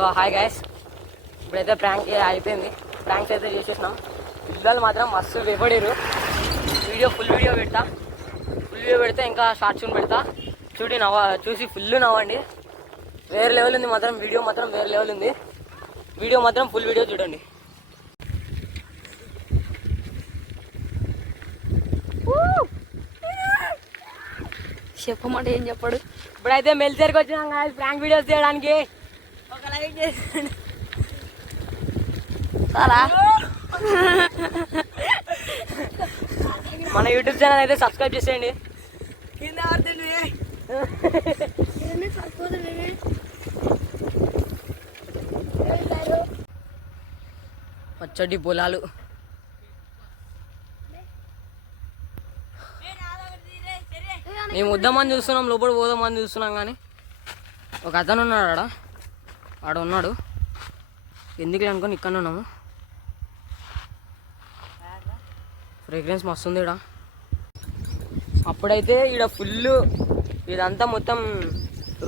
So hi guys, ఇప్పుడైతే prank అయిపోయింది. Pranks అయితే చేసేసినాం. పిల్లలు మాత్రం మస్తు వేపడారు. ఫుల్ వీడియో పెడితే ఇంకా షార్ట్స్ పెడతా. చూసి ఫుల్ నవ్వండి. వేరే లెవెల్ ఉంది మాత్రం. వీడియో మాత్రం వేరే లెవెల్ ఉంది. ఫుల్ వీడియో చూడండి. చెప్పమంటే ఏం చెప్పాడు. ఇప్పుడైతే మెల్చేరికి వచ్చినాం కదా ప్రాంక్ వీడియోస్ చేయడానికి. ఒక లైక్ చేయండి. చాలా మన యూట్యూబ్ ఛానల్ అయితే సబ్స్క్రైబ్ చేసేయండి. పచ్చడి పొలాలు. మేము వద్దామని చూస్తున్నాం, లోపల పోదామని చూస్తున్నాం. కానీ ఒక అతను ఉన్నాడు ఆడ ఉన్నాడు. ఎందుకు అనుకొని ఇక్కడ ఉన్నాము. ఫ్రేగ్రెన్స్ మస్తు ఉంది ఈడ. అప్పుడైతే ఈడ ఫుల్ ఇదంతా మొత్తం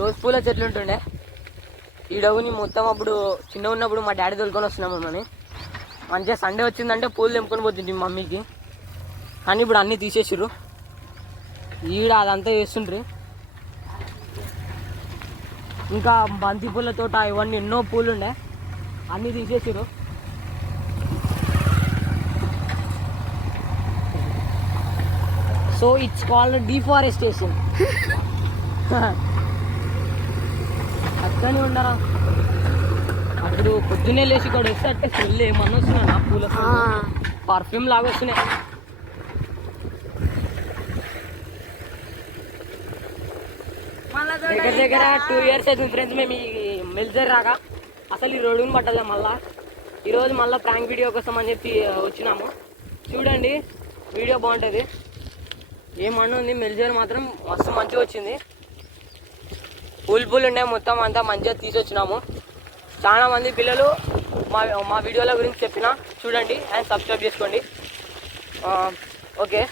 రోజ్ పూల చెట్లు ఉంటుండే. ఈడవుని మొత్తం అప్పుడు చిన్న ఉన్నప్పుడు మా డాడీ తోలుకొని వస్తున్నాము మమ్మల్ని. మంచిగా సండే వచ్చిందంటే పూలు తెంపుకొని పోతుంది మమ్మీకి. కానీ ఇప్పుడు అన్నీ తీసేసిర్రు. ఈడ అదంతా వేస్తుండ్రి. ఇంకా బంతి పూల తోట ఇవన్నీ ఎన్నో పూలు ఉండే, అన్నీ తీసేసిర్రు. So it's called deforestation. అక్కడనే ఉండరా. అప్పుడు పొద్దున్నే లేచి ఇక్కడ వస్తే అంటే స్మెల్ ఏమన్నా వస్తున్నాయి. నా పూల పర్ఫ్యూమ్ లాగా వస్తున్నాయి. దగ్గర 2 years అవుతుంది ఫ్రెండ్స్ మేము ఈ మెల్జర్ రాగా. అసలు ఈ రోడ్డుని పట్టలే. ఈరోజు మళ్ళీ ప్రాంక్ వీడియో కోసం అని చెప్పి వచ్చినాము. చూడండి, వీడియో బాగుంటుంది. ఏమన్నా ఉంది. మెల్జర్ మాత్రం మస్తు మంచిగా వచ్చింది. పూలు ఉండే మొత్తం అంతా మంచిగా తీసుకొచ్చినాము. చాలా మంది పిల్లలు మా వీడియోల గురించి చెప్పిన చూడండి అండ్ సబ్స్క్రైబ్ చేసుకోండి. ఓకే.